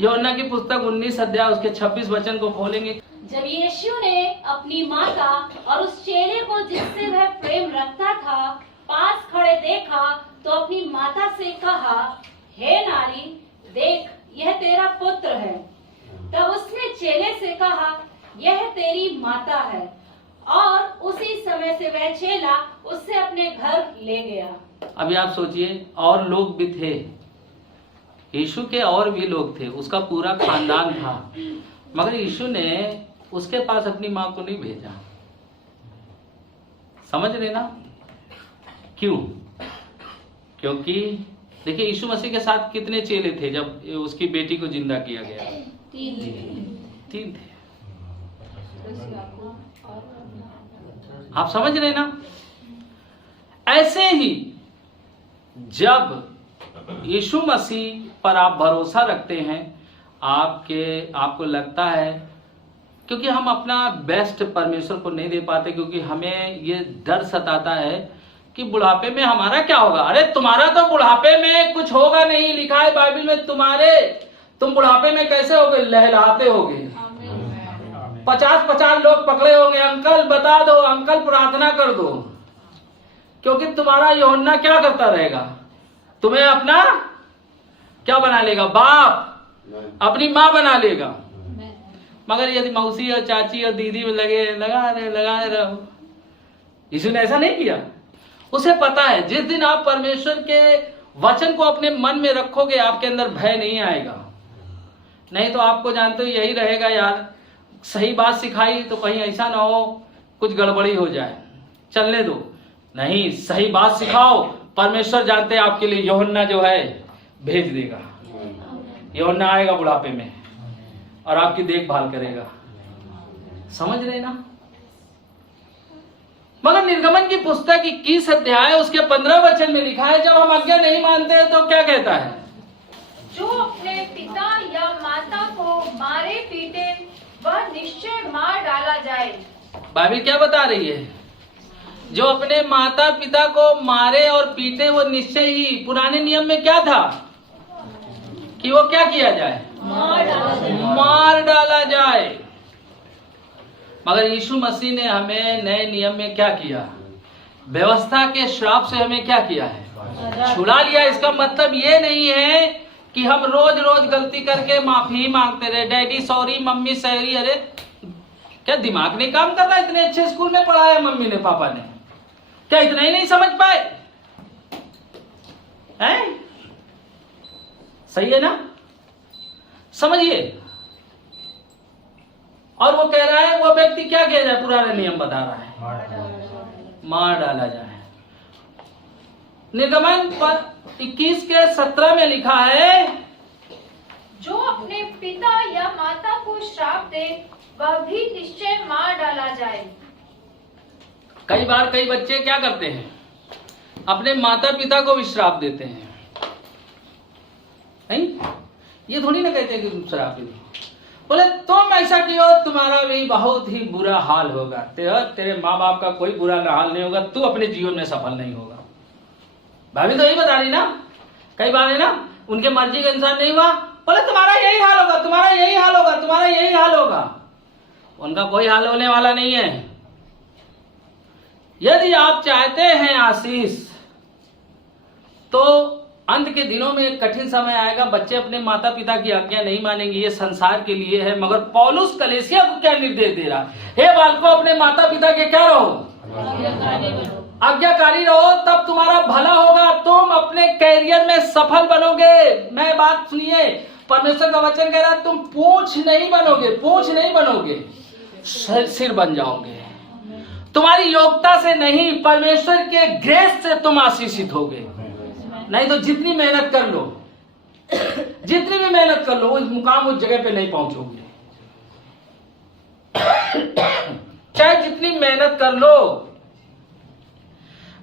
यूहन्ना की पुस्तक 19 अध्याय उसके 26 वचन को खोलेंगे। जब यीशु ने अपनी माता और उस चेले को जिससे वह प्रेम रखता था पास खड़े देखा तो अपनी माता से कहा, हे नारी, देख यह तेरा पुत्र है। तब उसने चेले से कहा, यह तेरी माता है। और उसी समय से वह चेला उससे अपने घर ले गया। अभी आप सोचिए, और लोग भी थे, यीशु के और भी लोग थे, उसका पूरा खानदान था, मगर यीशु ने उसके पास अपनी मां को नहीं भेजा। समझ रहे ना? क्यों? क्योंकि देखिए, यीशु मसीह के साथ कितने चेले थे जब उसकी बेटी को जिंदा किया गया? तीन थे। आप समझ रहे ना? ऐसे ही जब यीशु मसीह पर आप भरोसा रखते हैं, आपको लगता है, क्योंकि हम अपना बेस्ट परमेश्वर को नहीं दे पाते, क्योंकि हमें ये डर सताता है कि बुढ़ापे में हमारा क्या होगा। अरे तुम्हारा तो बुढ़ापे में कुछ होगा नहीं, लिखा है बाइबल में, तुम बुढ़ापे में कैसे होगे? लहलहाते होगे। 50 लोग पकड़े होंगे, अंकल बता दो, अंकल प्रार्थना कर दो, क्योंकि तुम्हारा यूहन्ना क्या करता रहेगा? तुम्हें अपना क्या बना लेगा? बाप, अपनी माँ बना लेगा। मगर यदि मौसी और चाची और दीदी में लगा रहो, यीशु ने ऐसा नहीं किया। उसे पता है जिस दिन आप परमेश्वर के वचन को अपने मन में रखोगे, आपके अंदर भय नहीं आएगा। नहीं तो आपको जानते हो यही रहेगा, यार सही बात सिखाई तो कहीं ऐसा ना हो कुछ गड़बड़ी हो जाए, चलने दो। नहीं, सही बात सिखाओ, परमेश्वर जानते हैं आपके लिए यूहन्ना जो है भेज देगा। यूहन्ना आएगा बुढ़ापे में और आपकी देखभाल करेगा। समझ रहे ना? मगर निर्गमन की पुस्तक 21 अध्याय उसके 15 वचन में लिखा है, जब हम आज्ञा नहीं मानते तो क्या कहता है? जो अपने पिता या माता को मारे पीटे वह निश्चय मार डाला जाए। बाइबल क्या बता रही है? जो अपने माता पिता को मारे और पीटे वो निश्चय ही, पुराने नियम में क्या था कि वो क्या किया जाए? मार डाला जाए। मगर यीशु मसीह ने हमें नए नियम में क्या किया? व्यवस्था के श्राप से हमें क्या किया है? छुड़ा लिया। इसका मतलब ये नहीं है कि हम रोज रोज गलती करके माफी मांगते रहे, डैडी सॉरी, मम्मी सॉरी। अरे क्या दिमाग नहीं काम कर रहा? इतने अच्छे स्कूल में पढ़ाया मम्मी ने, पापा ने, क्या इतना ही नहीं समझ पाए? हैं? सही है ना? समझिए। और वो कह रहा है, वो व्यक्ति क्या किया जाए? पुराना नियम बता रहा है, मार डाला जाए। निर्गमन 21 के 17 में लिखा है, जो अपने पिता या माता को श्राप दे वह भी निश्चय मार डाला जाए। कई बार कई बच्चे क्या करते हैं? अपने माता पिता को भी श्राप देते हैं। नहीं, ये थोड़ी ना कहते हैं कि तुम श्राप दो, बोले तुम ऐसा कियो तुम्हारा भी बहुत ही बुरा हाल होगा, तेरे माँ बाप का कोई बुरा हाल नहीं होगा, तू अपने जीवन में सफल नहीं होगा। भाभी तो यही बता रही ना। कई बार है ना, उनके मर्जी के अनुसार नहीं हुआ, बोले तुम्हारा यही हाल होगा, तुम्हारा यही हाल होगा, तुम्हारा यही हाल होगा। उनका कोई हाल होने वाला नहीं है। यदि आप चाहते हैं आशीष, तो अंत के दिनों में एक कठिन समय आएगा, बच्चे अपने माता पिता की आज्ञा नहीं मानेंगे। ये संसार के लिए है, मगर पौलुस कलीसिया को क्या निर्देश दे रहा? हे बालकों, अपने माता पिता के क्या रहो? आज्ञाकारी रहो, तब तुम्हारा भला होगा, तुम अपने कैरियर में सफल बनोगे। मैं बात सुनिए, परमेश्वर का वचन कह रहा है, तुम पूंछ नहीं बनोगे, पूंछ नहीं बनोगे, सिर बन जाओगे। तुम्हारी योग्यता से नहीं, परमेश्वर के ग्रेस से तुम आशीषित होगे। नहीं तो जितनी मेहनत कर लो, जितनी भी मेहनत कर लो, उस मुकाम, उस जगह पे नहीं पहुंचोगे। चाहे जितनी मेहनत कर लो।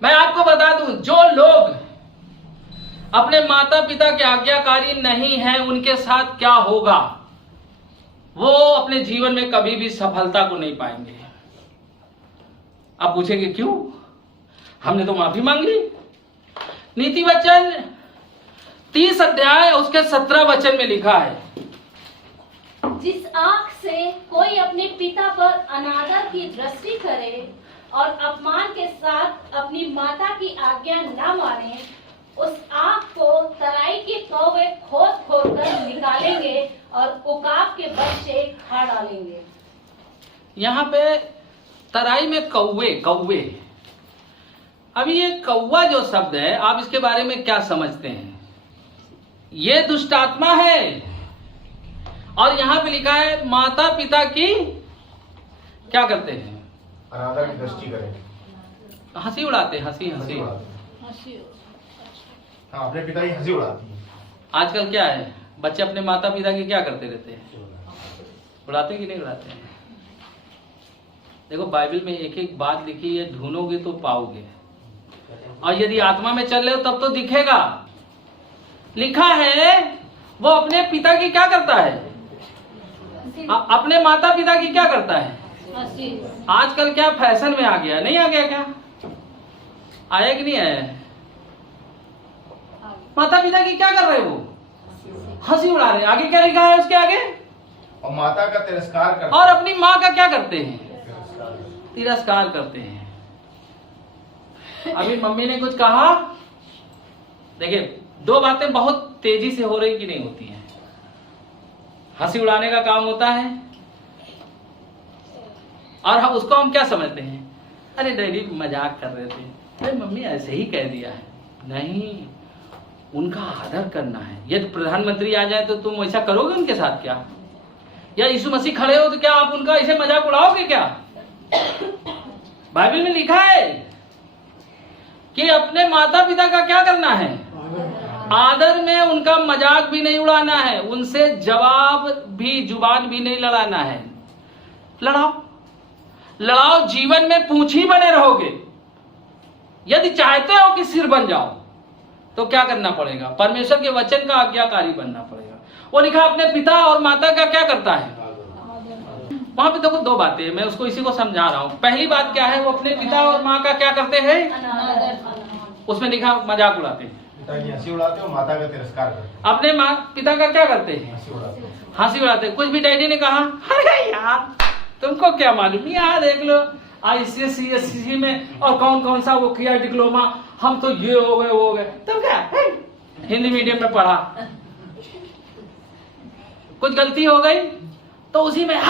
मैं आपको बता दूं, जो लोग अपने माता पिता के आज्ञाकारी नहीं हैं, उनके साथ क्या होगा? वो अपने जीवन में कभी भी सफलता को नहीं पाएंगे। आप पूछेंगे क्यों? हमने तो माफी मांग ली। नीति वचन 30 अध्याय उसके 17 वचन में लिखा है, जिस आंख से कोई अपने पिता पर अनादर की दृष्टि करे और अपमान के साथ अपनी माता की आज्ञा न माने, उस आंख को तराई के कौवे खोद खोद कर निकालेंगे और उकाब के बच्चे खा डालेंगे। यहाँ पे तराई में कौवे कौवे, अभी ये कौवा जो शब्द है, आप इसके बारे में क्या समझते हैं? ये दुष्ट आत्मा है। और यहाँ पे लिखा है माता पिता की क्या करते हैं? अनादर की दृष्टि करें, हंसी उड़ाते, हंसी हंसी। हाँ, अपने पिता की हंसी उड़ाती है। आजकल क्या है, बच्चे अपने माता पिता की क्या करते रहते हैं? उड़ाते कि नहीं उड़ाते हैं? देखो बाइबल में एक एक बात लिखी है, ढूंढोगे तो पाओगे, और यदि आत्मा में चल रहे हो तब तो दिखेगा। लिखा है वो अपने पिता की क्या करता है? अपने माता पिता की क्या करता है? आजकल क्या फैशन में आ गया, नहीं आ गया क्या? आया कि नहीं आया? माता पिता की क्या कर रहे हो? हंसी उड़ा रहे। आगे क्या लिखा है उसके आगे? और माता का तिरस्कार करते और अपनी माँ का क्या करते हैं? तिरस्कार करते हैं। अभी मम्मी ने कुछ कहा, देखिए दो बातें बहुत तेजी से हो रही कि नहीं होती हैं। हंसी उड़ाने का काम होता है, और हम उसको हम क्या समझते हैं? अरे डैडी मजाक कर रहे थे, अरे मम्मी ऐसे ही कह दिया है। नहीं, उनका आदर करना है। यदि प्रधानमंत्री आ जाए तो तुम वैसा करोगे उनके साथ क्या? या यीशु मसीह खड़े हो तो क्या आप उनका ऐसे मजाक उड़ाओगे क्या? बाइबल में लिखा है कि अपने माता पिता का क्या करना है? आदर में उनका मजाक भी नहीं उड़ाना है, उनसे जवाब भी, जुबान भी नहीं लड़ाना है। लड़ाओ लड़ाओ, जीवन में पूंछ ही बने रहोगे। यदि चाहते हो कि सिर बन जाओ तो क्या करना पड़ेगा? परमेश्वर के वचन का आज्ञाकारी बनना पड़ेगा। वो लिखा अपने पिता और माता का क्या करता है? वहां पे देखो दो बातें, मैं उसको इसी को समझा रहा हूं। पहली बात क्या है? वो अपने पिता और माँ का क्या करते हैं? उसमें लिखा मजाक उड़ाते हैं, पिता की हंसी उड़ाते और माता का तिरस्कार करते। अपने माँ पिता का क्या करते हैं? हंसी उड़ाते हैं। हंसी उड़ाते। कुछ भी डैडी ने कहा, अरे यार तुमको क्या मालूम, यार देख लो ICSE में और कौन कौन सा वो किया डिप्लोमा, हम तो ये हो गए वो हो गए। तुम क्या हिंदी मीडियम में पढ़ा, कुछ गलती हो गई तो उसी में अरे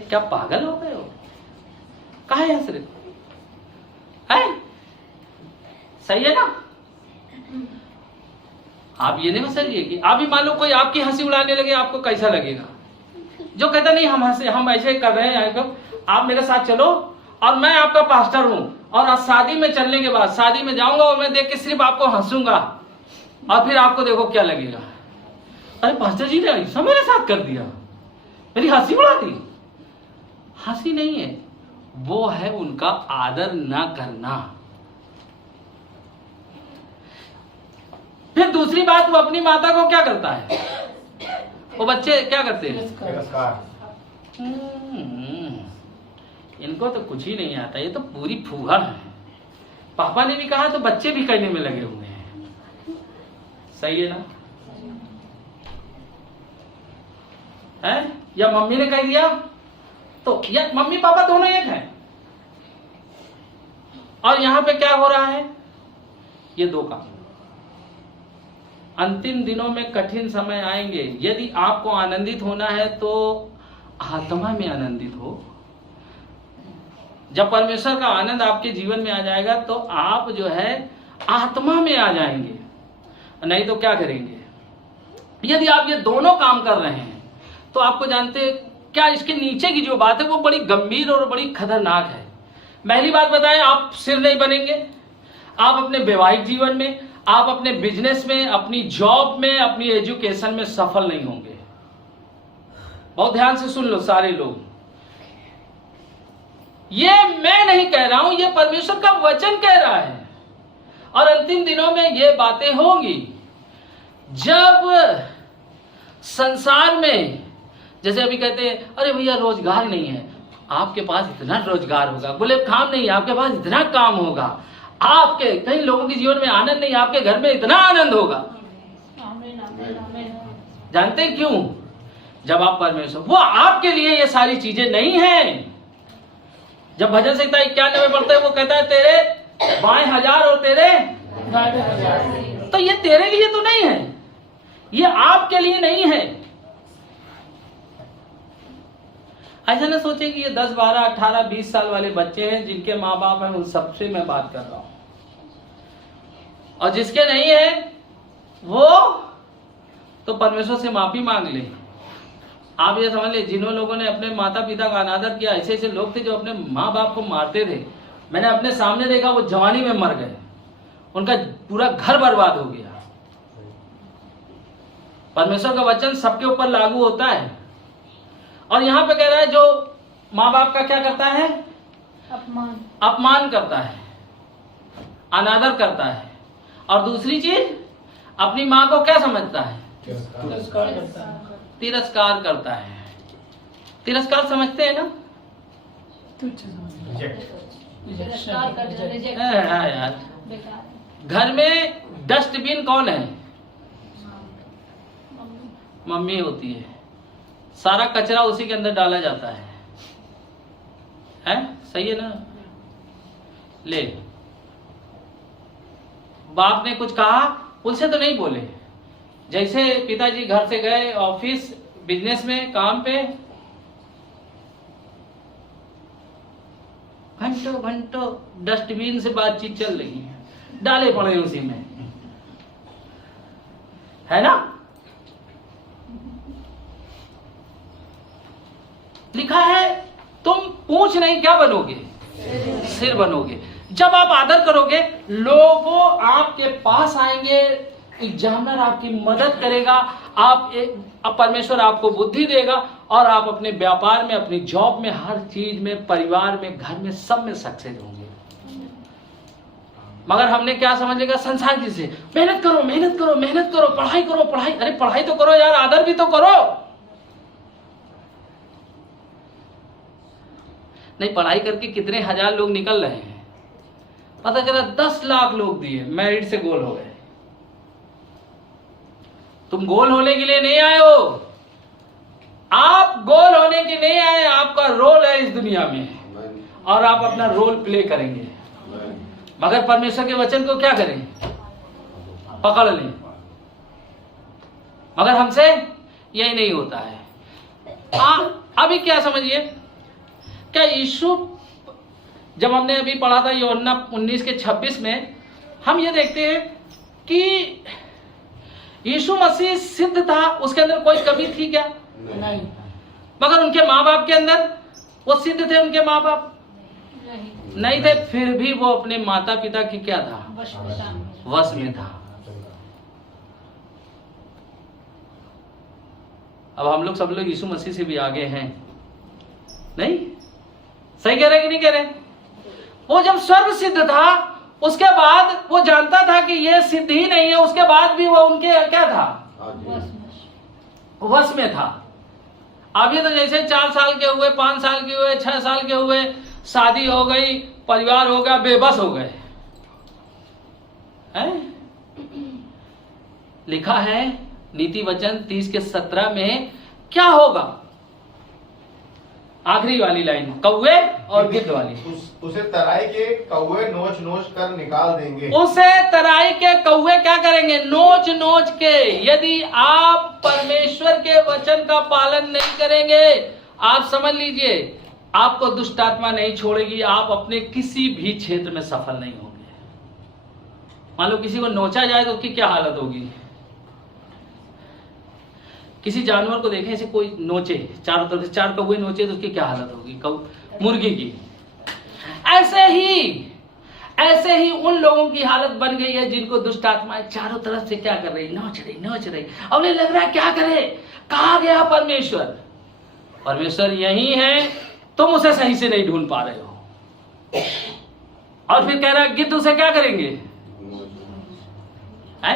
क्या पागल हो गए हो? काहे हंस रहे है? सही है ना? आप ये नहीं समझिए कि आप भी मान लो कोई आपकी हंसी उड़ाने लगे, आपको कैसा लगेगा? जो कहता नहीं हम ऐसे कर रहे हैं, आप मेरे साथ चलो और मैं आपका पास्टर हूं, और आज शादी में चलने के बाद शादी में जाऊंगा और मैं देख के सिर्फ आपको हंसूंगा, और फिर आपको देखो क्या लगेगा। अरे पास्टर जी ने ऐसा मेरे साथ कर दिया, मेरी हंसी उड़ा दी। हंसी नहीं है, वो है उनका आदर ना करना। फिर दूसरी बात, वो अपनी माता को क्या करता है? वो बच्चे क्या करते हैं? तिरस्कार। इनको तो कुछ ही नहीं आता, ये तो पूरी फूहड़ है। पापा ने भी कहा तो बच्चे भी कहने में लगे हुए हैं। सही है ना? है? या मम्मी ने कह दिया तो, या मम्मी पापा दोनों एक हैं। और यहां पे क्या हो रहा है? ये दो काम। अंतिम दिनों में कठिन समय आएंगे। यदि आपको आनंदित होना है तो आत्मा में आनंदित हो। जब परमेश्वर का आनंद आपके जीवन में आ जाएगा तो आप जो है आत्मा में आ जाएंगे, नहीं तो क्या करेंगे? यदि आप ये दोनों काम कर रहे हैं तो आपको जानते क्या, इसके नीचे की जो बात है वो बड़ी गंभीर और बड़ी खतरनाक है। पहली बात बताएं, आप सिर नहीं बनेंगे। आप अपने वैवाहिक जीवन में, आप अपने बिजनेस में, अपनी जॉब में, अपनी एजुकेशन में सफल नहीं होंगे। बहुत ध्यान से सुन लो सारे लोग, ये मैं नहीं कह रहा हूं, ये परमेश्वर का वचन कह रहा है। और अंतिम दिनों में ये बातें होंगी जब संसार में, जैसे अभी कहते हैं अरे भैया रोजगार नहीं है, आपके पास इतना रोजगार होगा। बोले काम नहीं है, आपके पास इतना काम होगा। आपके कई लोगों के जीवन में आनंद नहीं, आपके घर में इतना आनंद होगा। जानते हैं क्यों? जब आप परमेश्वर, वो आपके लिए ये सारी चीजें नहीं है। जब भजन संहिता 91 पढ़ते हैं, वो कहता है तेरे बाएं 1000 और तेरे, तो ये तेरे लिए तो नहीं है, ये आपके लिए नहीं है। ऐसा ना सोचे कि ये 10, 12, 18, 20 साल वाले बच्चे हैं जिनके माँ बाप हैं, उन सबसे मैं बात कर रहा हूं। और जिसके नहीं है वो तो परमेश्वर से माफी मांग ले। आप ये समझ ले, जिन्हों लोगों ने अपने माता पिता का अनादर किया, ऐसे ऐसे लोग थे जो अपने माँ बाप को मारते थे। मैंने अपने सामने देखा, वो जवानी में मर गए, उनका पूरा घर बर्बाद हो गया। परमेश्वर का वचन सबके ऊपर लागू होता है। और यहां पे कह रहा है जो माँ बाप का क्या करता है? अपमान करता है, अनादर करता है। और दूसरी चीज, अपनी माँ को क्या समझता है? तिरस्कार करता है। तिरस्कार समझते हैं ना? यार, घर में डस्टबिन कौन है? मम्मी होती है। सारा कचरा उसी के अंदर डाला जाता है, सही है ना? ले, बाप ने कुछ कहा, उनसे तो नहीं बोले। जैसे पिताजी घर से गए ऑफिस, बिजनेस में, काम पे, घंटों घंटों डस्टबिन से बातचीत चल रही है, डाले पड़े उसी में, है ना? लिखा है तुम पूंछ नहीं क्या बनोगे? सिर बनोगे। जब आप आदर करोगे, लोगों आपके पास आएंगे, एग्जामिनर आपकी मदद करेगा, परमेश्वर आपको बुद्धि देगा, और आप अपने व्यापार में, अपनी जॉब में, हर चीज में, परिवार में, घर में, सब में सक्सेस होंगे। मगर हमने क्या समझ लिया? संसार की से मेहनत करो, मेहनत करो, मेहनत करो, पढ़ाई करो, पढ़ाई। अरे पढ़ाई तो करो यार, आदर भी तो करो। नहीं, पढ़ाई करके कितने हजार लोग निकल रहे हैं, पता चला 10 लाख लोग दिए, मेरिट से गोल हो गए। तुम गोल होने के लिए नहीं आए हो, आप गोल होने के नहीं आए, आपका रोल है इस दुनिया में, और आप अपना रोल प्ले करेंगे। मगर परमेश्वर के वचन को क्या करें? पकड़ लें। मगर हमसे यही नहीं होता है। अभी क्या समझिए, क्या यीशु, जब हमने अभी पढ़ा था यूहन्ना 19:26 में, हम ये देखते हैं कि यीशु मसीह सिद्ध था, उसके अंदर कोई कमी थी क्या? नहीं। मगर उनके माँ बाप के अंदर वो सिद्ध थे, उनके माँ बाप नहीं थे, फिर भी वो अपने माता पिता की क्या था? वश में था। अब हम लोग सब लोग यीशु मसीह से भी आगे हैं, नहीं? सही कह रहे कि नहीं कह रहे? वो जब स्वर्ग सिद्ध था, उसके बाद वो जानता था कि ये सिद्ध ही नहीं है, उसके बाद भी वो उनके क्या था? वश में था। अभी तो जैसे 4 साल के हुए, 5 साल के हुए, 6 साल के हुए, शादी हो गई, परिवार हो गया, बेबस हो गए। लिखा है नीति वचन 30:17 में, क्या होगा? आखिरी वाली लाइन, कौवे और गिद्ध वाली। उसे तराई के कौवे नोच नोच कर निकाल देंगे। उसे तराई के कौवे क्या करेंगे? नोच नोच के। यदि आप परमेश्वर के वचन का पालन नहीं करेंगे, आप समझ लीजिए, आपको दुष्ट आत्मा नहीं छोड़ेगी, आप अपने किसी भी क्षेत्र में सफल नहीं होंगे। मान लो किसी को नोचा जाए तो उसकी क्या हालत होगी? किसी जानवर को देखें, ऐसे कोई नोचे, चारों तरफ से 4 कौवे नोचे तो उसकी क्या हालत होगी? मुर्गी की। ऐसे ही उन लोगों की हालत बन गई है जिनको दुष्ट आत्माएं चारों तरफ से क्या कर रही? नोच रही। अब उन्हें लग रहा है क्या करे, कहाँ गया परमेश्वर? परमेश्वर यही है, तुम उसे सही से नहीं ढूंढ पा रहे हो। और फिर कह रहा है गिद्ध उसे क्या करेंगे?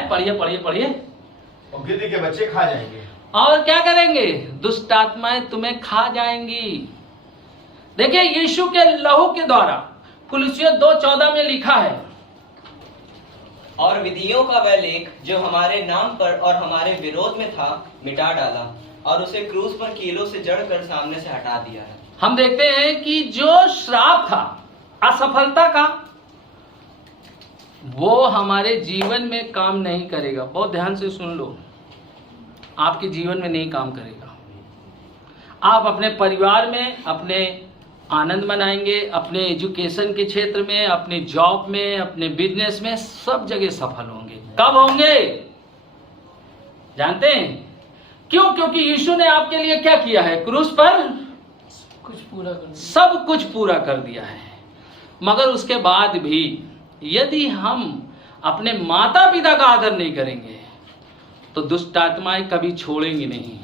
पढ़िए। और गिद्ध के बच्चे खा जाएंगे। और क्या करेंगे? दुष्ट आत्माएं तुम्हें खा जाएंगी। देखिए, यीशु के लहू के द्वारा कुलुस्सियों 2:14 में लिखा है, और विधियों का वह लेख जो हमारे नाम पर और हमारे विरोध में था मिटा डाला और उसे क्रूस पर कीलों से जड़कर सामने से हटा दिया है। हम देखते हैं कि जो श्राप था असफलता का, वो हमारे जीवन में काम नहीं करेगा। बहुत ध्यान से सुन लो, आपके जीवन में नहीं काम करेगा। आप अपने परिवार में अपने आनंद मनाएंगे, अपने एजुकेशन के क्षेत्र में, अपने जॉब में, अपने बिजनेस में, सब जगह सफल होंगे। कब होंगे जानते हैं क्यों? क्योंकि यीशु ने आपके लिए क्या किया है? क्रूस पर सब कुछ पूरा कर दिया है। मगर उसके बाद भी यदि हम अपने माता पिता का आदर नहीं करेंगे तो दुष्ट आत्माएं कभी छोड़ेंगी नहीं।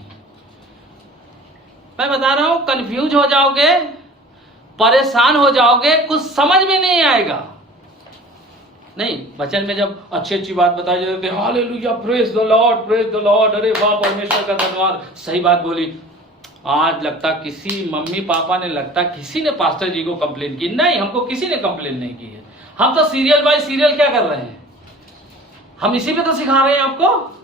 मैं बता रहा हूं, कंफ्यूज हो जाओगे, परेशान हो जाओगे, कुछ समझ में नहीं आएगा। नहीं, वचन में जब अच्छी अच्छी बात बताई जाती है, hallelujah, praise the Lord, praise the Lord, अरे वाह परमेश्वर का धन्यवाद, सही बात बोली। आज लगता किसी मम्मी पापा ने, लगता किसी ने पास्टर जी को कंप्लेन की। नहीं, हमको किसी ने कंप्लेन नहीं की है। हम तो सीरियल बाय सीरियल क्या कर रहे हैं? हम इसी पे तो सिखा रहे हैं आपको।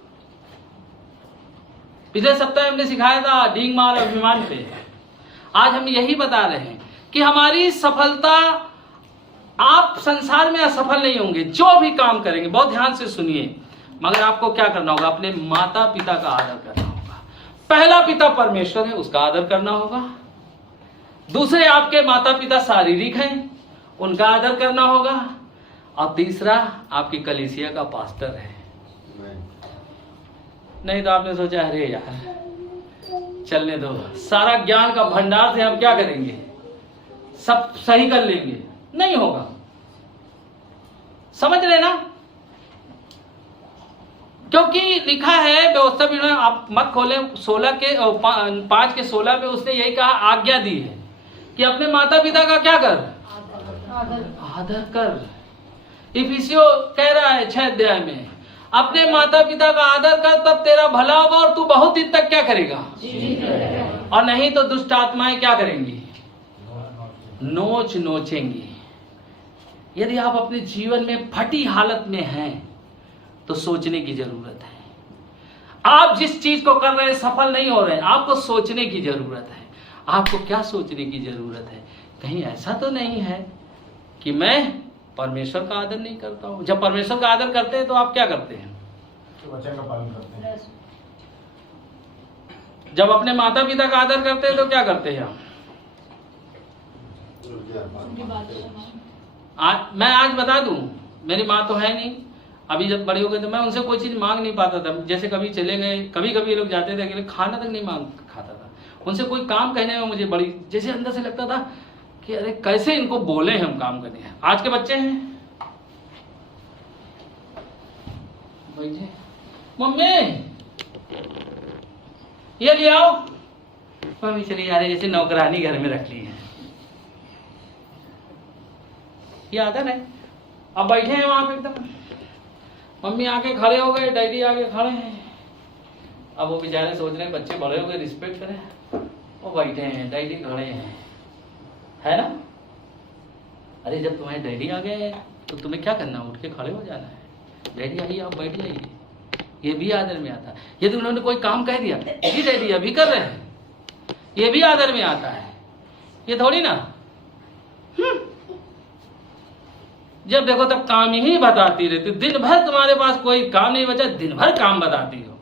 पिछले सप्ताह हमने सिखाया था डींग मार अभिमान पे। आज हम यही बता रहे हैं कि हमारी सफलता, आप संसार में असफल नहीं होंगे जो भी काम करेंगे। बहुत ध्यान से सुनिए, मगर आपको क्या करना होगा? अपने माता पिता का आदर करना होगा। पहला पिता परमेश्वर है, उसका आदर करना होगा। दूसरे आपके माता पिता शारीरिक हैं, उनका आदर करना होगा। और तीसरा आपकी कलीसिया का पास्टर है। नहीं तो आपने सोचा अरे यार चलने दो, सारा ज्ञान का भंडार से हम क्या करेंगे, सब सही कर लेंगे। नहीं होगा, समझ रहे ना? क्योंकि लिखा है व्यवस्था भी, आप मत खोले 5:16 पे उसने यही कहा, आज्ञा दी है कि अपने माता पिता का क्या कर, आदर कर। इफिसियों कह रहा है 6 अध्याय में, अपने माता पिता का आदर कर, तब तेरा भला होगा और तू बहुत दिन तक क्या करेगा, और नहीं तो दुष्ट आत्माएं क्या करेंगी, नोचेंगी। यदि आप अपने जीवन में फटी हालत में हैं तो सोचने की जरूरत है। आप जिस चीज को कर रहे हैं सफल नहीं हो रहे हैं, आपको सोचने की जरूरत है। आपको क्या सोचने की जरूरत है? कहीं ऐसा तो नहीं है कि मैं परमेश्वर का आदर नहीं करता हूं। जब परमेश्वर का आदर करते हैं तो आप क्या करते हैं? वचन का पालन करते हैं। जब अपने माता पिता का आदर करते हैं तो क्या करते हैं आप? मैं आज बता दूं, मेरी माँ तो है नहीं, अभी जब बड़े हो गए तो मैं उनसे कोई चीज मांग नहीं पाता था। जैसे कभी चले गए, कभी कभी ये लोग जाते थे अकेले, खाना तक नहीं मांग खाता था। उनसे कोई काम कहने में मुझे बड़ी जैसे अंदर से लगता था कि अरे कैसे इनको बोले हम काम करने हैं। आज के बच्चे हैं, मम्मी ये ले आओ, मम्मी चली जा रही, जैसे नौकरानी घर में रख ली है। ये आदत है। अब बैठे हैं वहां पे एकदम, मम्मी आके खड़े हो गए, डैडी आके खड़े हैं। अब वो बेचारे सोच रहे हैं बच्चे बड़े हो गए, रिस्पेक्ट करें। वो बैठे हैं, डैडी खड़े हैं, है ना? अरे जब तुम्हारे डैडी आ गए तो तुम्हें क्या करना, उठ के खड़े हो जाना है। डैडी आइए, आप बैठ जाइए। ये भी आदर में आता है। यदि उन्होंने कोई काम कह दिया, जी डैडी अभी कर रहे हैं, ये भी आदर में आता है। ये थोड़ी ना जब देखो तब काम ही बताती रहती, दिन भर तुम्हारे पास कोई काम नहीं बचा, दिन भर काम बताती हो।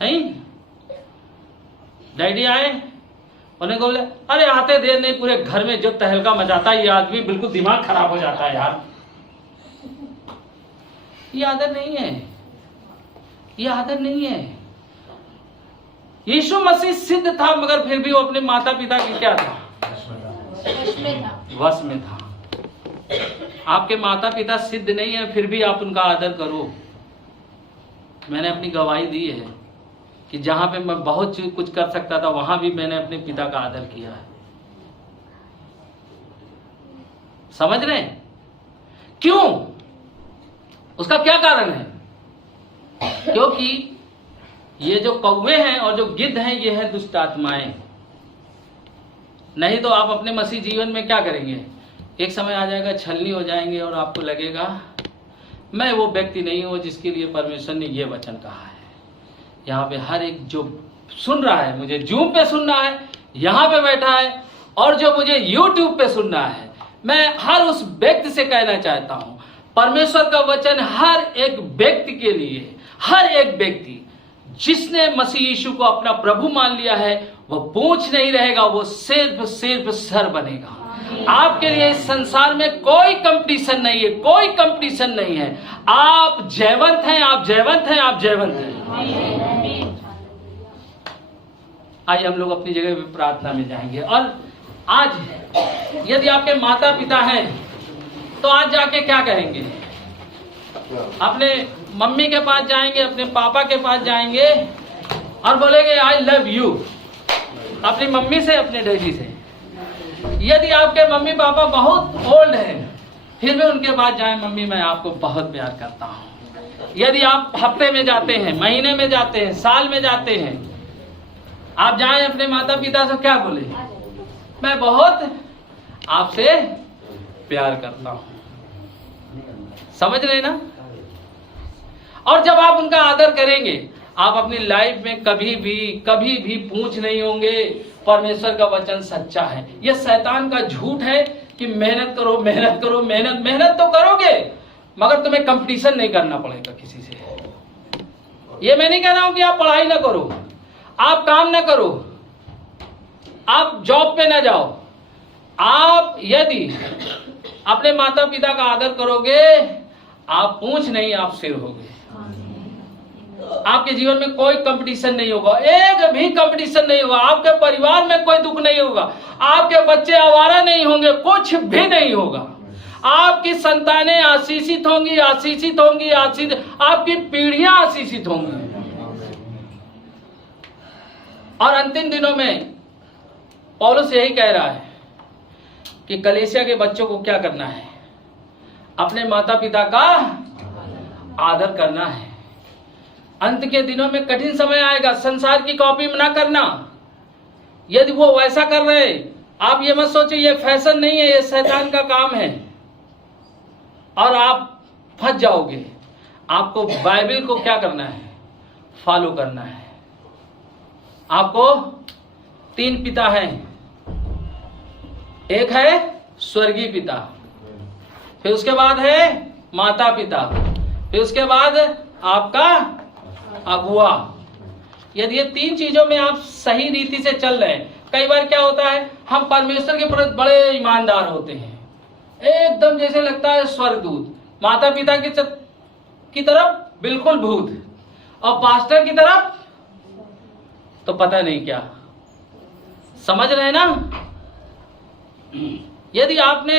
नहीं, डैडी आए, उन्हें बोले अरे आते देर नहीं, पूरे घर में जो तहलका मचाता है ये आदमी, बिल्कुल दिमाग खराब हो जाता है यार। ये आदत नहीं है, ये आदत नहीं है। यीशु मसीह सिद्ध था मगर फिर भी वो अपने माता पिता की क्या था, वश में था। आपके माता पिता सिद्ध नहीं है फिर भी आप उनका आदर करो। मैंने अपनी गवाही दी है कि जहां पे मैं बहुत कुछ कर सकता था वहां भी मैंने अपने पिता का आदर किया है। समझ रहे हैं क्यों? उसका क्या कारण है? क्योंकि ये जो कौवे हैं और जो गिद्ध हैं ये है दुष्ट आत्माएं। नहीं तो आप अपने मसीह जीवन में क्या करेंगे, एक समय आ जाएगा छलनी हो जाएंगे और आपको लगेगा मैं वो व्यक्ति नहीं हूँ जिसके लिए परमेश्वर ने ये वचन कहा है। यहाँ पे हर एक जो सुन रहा है, मुझे जूम पे सुन रहा है, यहाँ पे बैठा है, और जो मुझे यूट्यूब पे सुन रहा है, मैं हर उस व्यक्ति से कहना चाहता हूँ, परमेश्वर का वचन हर एक व्यक्ति के लिए, हर एक व्यक्ति जिसने मसीह यीशु को अपना प्रभु मान लिया है, वो पूंछ नहीं रहेगा, वो सिर्फ सर बनेगा। आपके लिए इस संसार में कोई कंपटीशन नहीं है, कोई कंपटीशन नहीं है। आप जयवंत हैं, आप जयवंत हैं, आप जयवंत हैं। आइए हम लोग अपनी जगह पे प्रार्थना में जाएंगे। और आज यदि आपके माता पिता हैं तो आज जाके क्या कहेंगे? अपने मम्मी के पास जाएंगे, अपने पापा के पास जाएंगे और बोलेंगे आई लव यू, अपनी मम्मी से, अपने डैडी से। यदि आपके मम्मी पापा बहुत ओल्ड हैं फिर भी उनके पास जाएं, मम्मी मैं आपको बहुत प्यार करता हूँ। यदि आप हफ्ते में जाते हैं, महीने में जाते हैं, साल में जाते हैं, आप जाएं अपने माता पिता से क्या बोले? मैं बहुत आपसे प्यार करता हूँ। समझ रहे ना? और जब आप उनका आदर करेंगे, आप अपनी लाइफ में कभी भी पूछ नहीं होंगे। परमेश्वर का वचन सच्चा है। यह शैतान का झूठ है कि मेहनत करो, मेहनत करो, मेहनत तो करोगे मगर तुम्हें कंपटीशन नहीं करना पड़ेगा किसी से। ये मैं नहीं कह रहा हूं कि आप पढ़ाई ना करो, आप काम ना करो, आप जॉब पे ना जाओ। आप यदि अपने माता पिता का आदर करोगे, आप पूंछ नहीं, आप सिर होगे। आपके जीवन में कोई कंपटीशन नहीं होगा, एक भी कंपटीशन नहीं होगा। आपके परिवार में कोई दुख नहीं होगा, आपके बच्चे आवारा नहीं होंगे, कुछ भी नहीं होगा। आपकी संतानें आशीषित होंगी, आशीषित होंगी, आपकी पीढ़ियां आशीषित होंगी। और अंतिम दिनों में पौलुस यही कह रहा है कि कलीसिया के बच्चों को क्या करना है? अपने माता पिता का आदर करना है। अंत के दिनों में कठिन समय आएगा, संसार की कॉपी ना करना। यदि वो वैसा कर रहे, आप ये मत सोचिए ये फैशन नहीं है, ये शैतान का काम है और आप फंस जाओगे। आपको बाइबल को क्या करना है? फॉलो करना है। आपको 3 पिता हैं, एक है स्वर्गीय पिता, फिर उसके बाद है माता पिता, फिर उसके बाद आपका अगुआ। यदि ये 3 चीजों में आप सही रीति से चल रहे हैं, कई बार क्या होता है, हम परमेश्वर के प्रति बड़े ईमानदार होते हैं, एकदम जैसे लगता है स्वर्गदूत, माता पिता की तरफ बिल्कुल भूत, और पास्टर की तरफ तो पता नहीं क्या। समझ रहे हैं ना? यदि आपने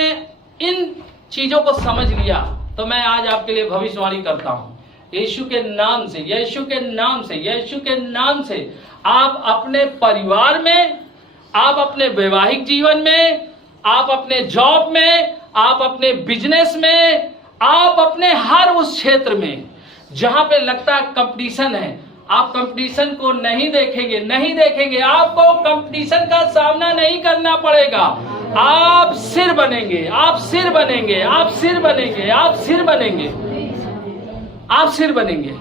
इन चीजों को समझ लिया तो मैं आज आपके लिए भविष्यवाणी करता हूं, यीशु के नाम से, यीशु के नाम से, यीशु के नाम से आप अपने परिवार में, आप अपने वैवाहिक जीवन में, आप अपने जॉब में, आप अपने बिजनेस में, आप अपने हर उस क्षेत्र में जहां पे लगता है कंपटीशन है, आप कंपटीशन को नहीं देखेंगे, नहीं देखेंगे। आपको कंपटीशन का सामना नहीं करना पड़ेगा। आप सिर बनेंगे, आप सिर बनेंगे, आप सिर बनेंगे, आप सिर बनेंगे, आप सिर बनेंगे।